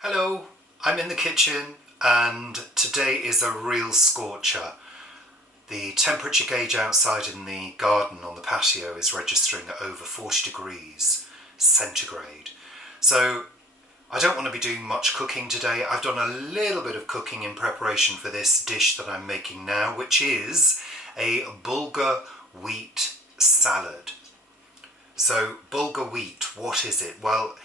Hello, I'm in the kitchen and today is a real scorcher. The temperature gauge outside in the garden on the patio is registering at over 40 degrees centigrade. So I don't want to be doing much cooking today. I've done a little bit of cooking in preparation for this dish that I'm making now, which is a Bulgur wheat salad. So Bulgur wheat, what is it? Well,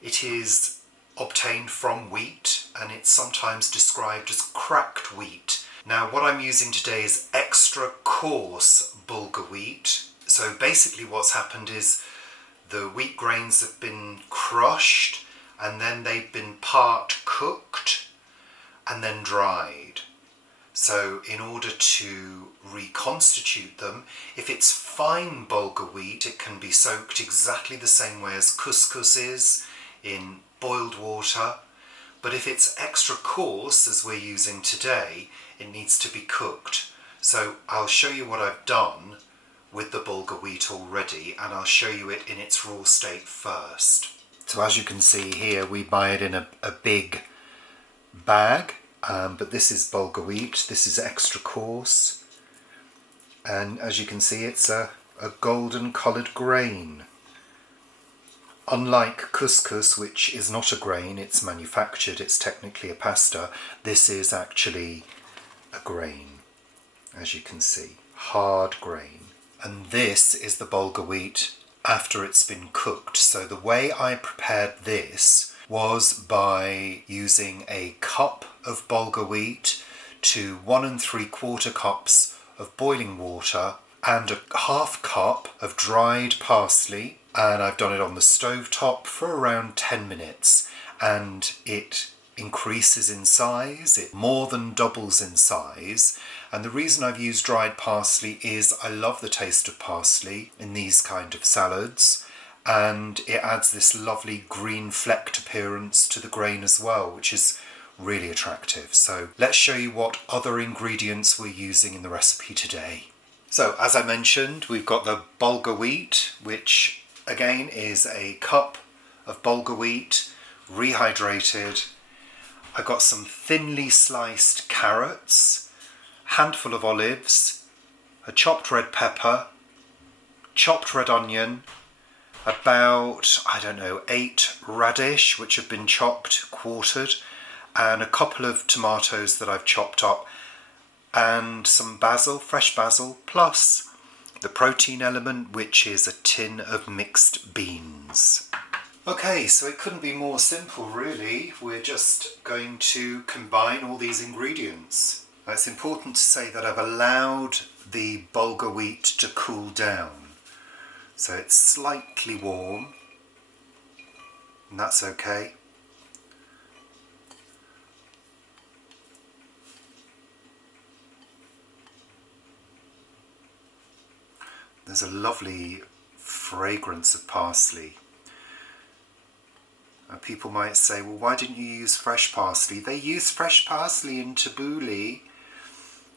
it is obtained from wheat and it's sometimes described as cracked wheat. Now what I'm using today is extra coarse Bulgur wheat. So basically what's happened is the wheat grains have been crushed and then they've been part cooked and then dried. So in order to reconstitute them, if it's fine Bulgur wheat, it can be soaked exactly the same way as couscous is, in boiled water. But if it's extra coarse, as we're using today, it needs to be cooked. So I'll show you what I've done with the Bulgur wheat already, and I'll show you it in its raw state first. So as you can see here, we buy it in a big bag, but this is Bulgur wheat. This is extra coarse, and as you can see, it's a golden coloured grain. Unlike couscous, which is not a grain, it's manufactured, it's technically a pasta, this is actually a grain, as you can see, hard grain. And this is the Bulgur wheat after it's been cooked. So the way I prepared this was by using a cup of Bulgur wheat to 1 3/4 cups of boiling water and a half cup of dried parsley, and I've done it on the stove top for around 10 minutes, and it increases in size, it more than doubles in size. And the reason I've used dried parsley is I love the taste of parsley in these kind of salads, and it adds this lovely green flecked appearance to the grain as well, which is really attractive. So let's show you what other ingredients we're using in the recipe today. So as I mentioned, we've got the Bulgur wheat, which again is a cup of Bulgur wheat, rehydrated. I've got some thinly sliced carrots, handful of olives, a chopped red pepper, chopped red onion, about, 8 radish which have been chopped, quartered, and a couple of tomatoes that I've chopped up, and some basil, fresh basil, plus the protein element, which is a tin of mixed beans. Okay, so it couldn't be more simple really. We're just going to combine all these ingredients. Now, it's important to say that I've allowed the Bulgur wheat to cool down. So it's slightly warm, and that's okay. There's a lovely fragrance of parsley. Now, people might say, well, why didn't you use fresh parsley? They use fresh parsley in tabbouleh.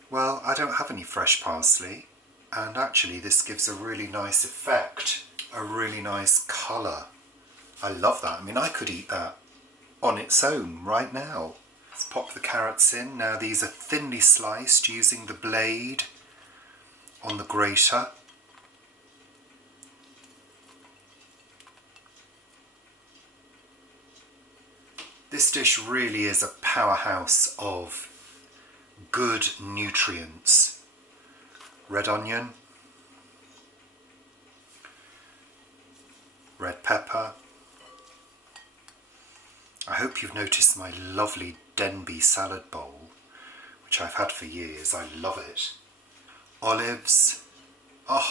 Well, I don't have any fresh parsley, and actually this gives a really nice effect, a really nice colour. I love that. I mean, I could eat that on its own right now. Let's pop the carrots in. Now these are thinly sliced using the blade on the grater. This dish really is a powerhouse of good nutrients. Red onion, red pepper. I hope you've noticed my lovely Denby salad bowl, which I've had for years. I love it. Olives. Oh,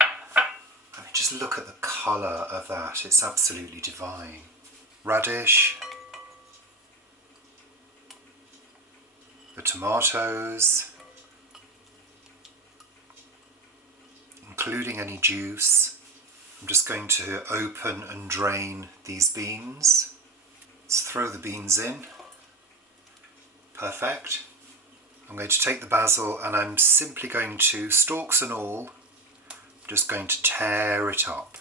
I mean, just look at the colour of that. It's absolutely divine. Radish. The tomatoes, including any juice. I'm just going to open and drain these beans. Let's throw the beans in. Perfect. I'm going to take the basil and I'm simply going to, stalks and all, just going to tear it up.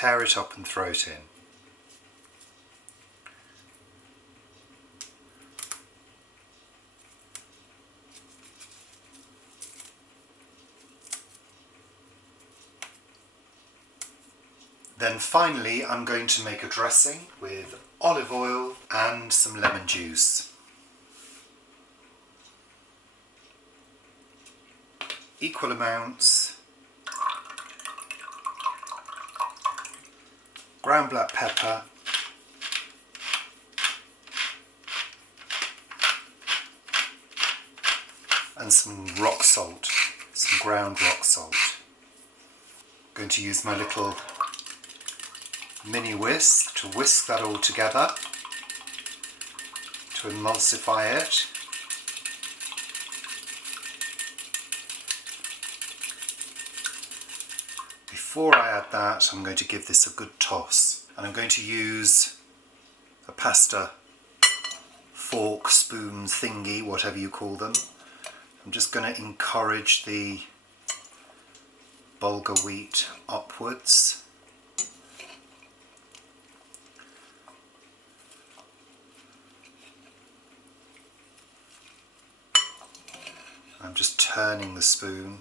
tear it up and throw it in. Then finally I'm going to make a dressing with olive oil and some lemon juice. Equal amounts. Ground black pepper. And some rock salt, some ground rock salt. I'm going to use my little mini whisk to whisk that all together, to emulsify it. Before I add that, I'm going to give this a good toss, and I'm going to use a pasta fork, spoon thingy, whatever you call them. I'm just going to encourage the bulgur wheat upwards. I'm just turning the spoon.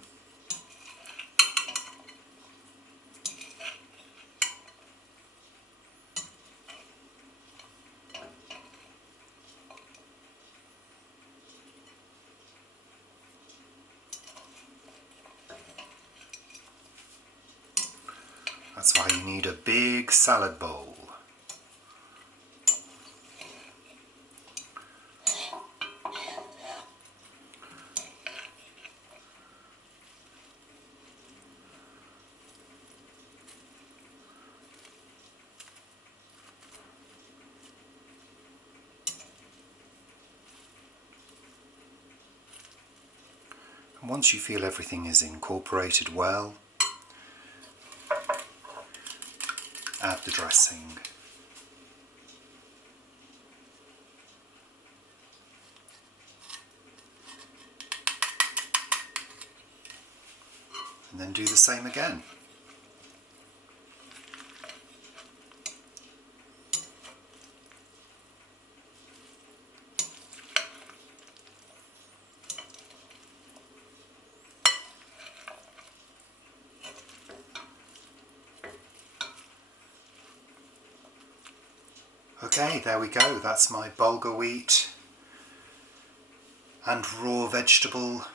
That's why you need a big salad bowl. And once you feel everything is incorporated well, add the dressing. And then do the same again. Okay, there we go. That's my bulgur wheat and raw vegetable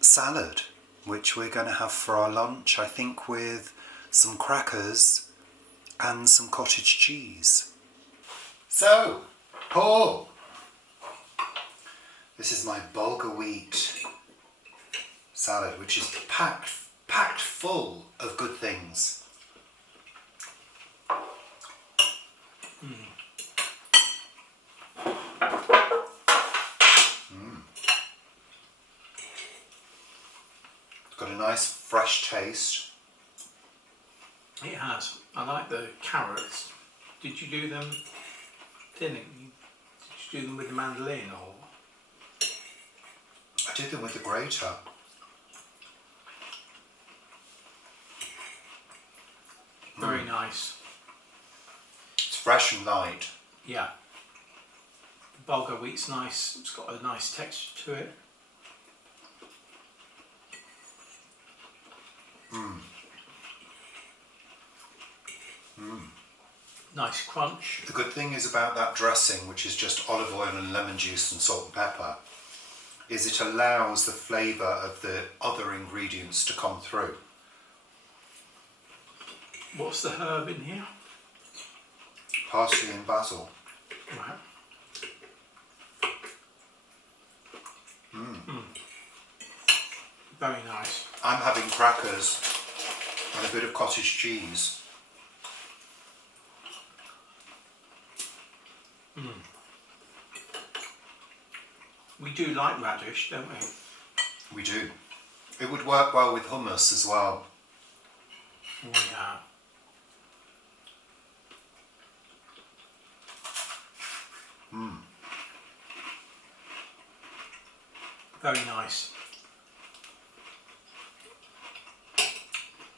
salad, which we're going to have for our lunch, I think, with some crackers and some cottage cheese. So, Paul, this is my bulgur wheat salad, which is packed full of good things. Got a nice fresh taste. It has. I like the carrots. Did you do them thinning? Did you do them with the mandolin or? I did them with the grater. Very nice. It's fresh and light. Yeah. The bulgur wheat's nice. It's got a nice texture to it. Nice crunch. The good thing is about that dressing, which is just olive oil and lemon juice and salt and pepper, is it allows the flavour of the other ingredients to come through. What's the herb in here? Parsley and basil. Right. Very nice. I'm having crackers and a bit of cottage cheese. We do like radish, don't we? We do. It would work well with hummus as well. Oh yeah. Very nice.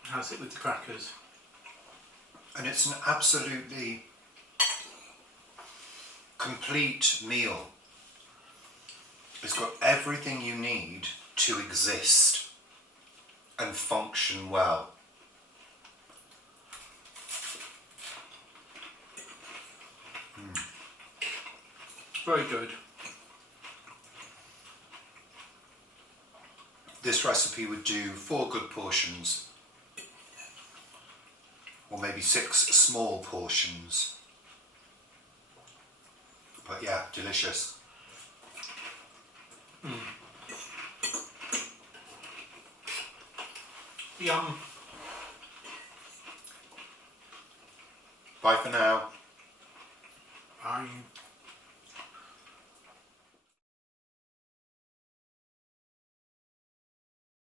How's it with the crackers? And it's an absolutely complete meal. It's got everything you need to exist and function well. Very good. This recipe would do 4 good portions, or maybe 6 small portions. But yeah, delicious. Yum. Bye for now. Bye.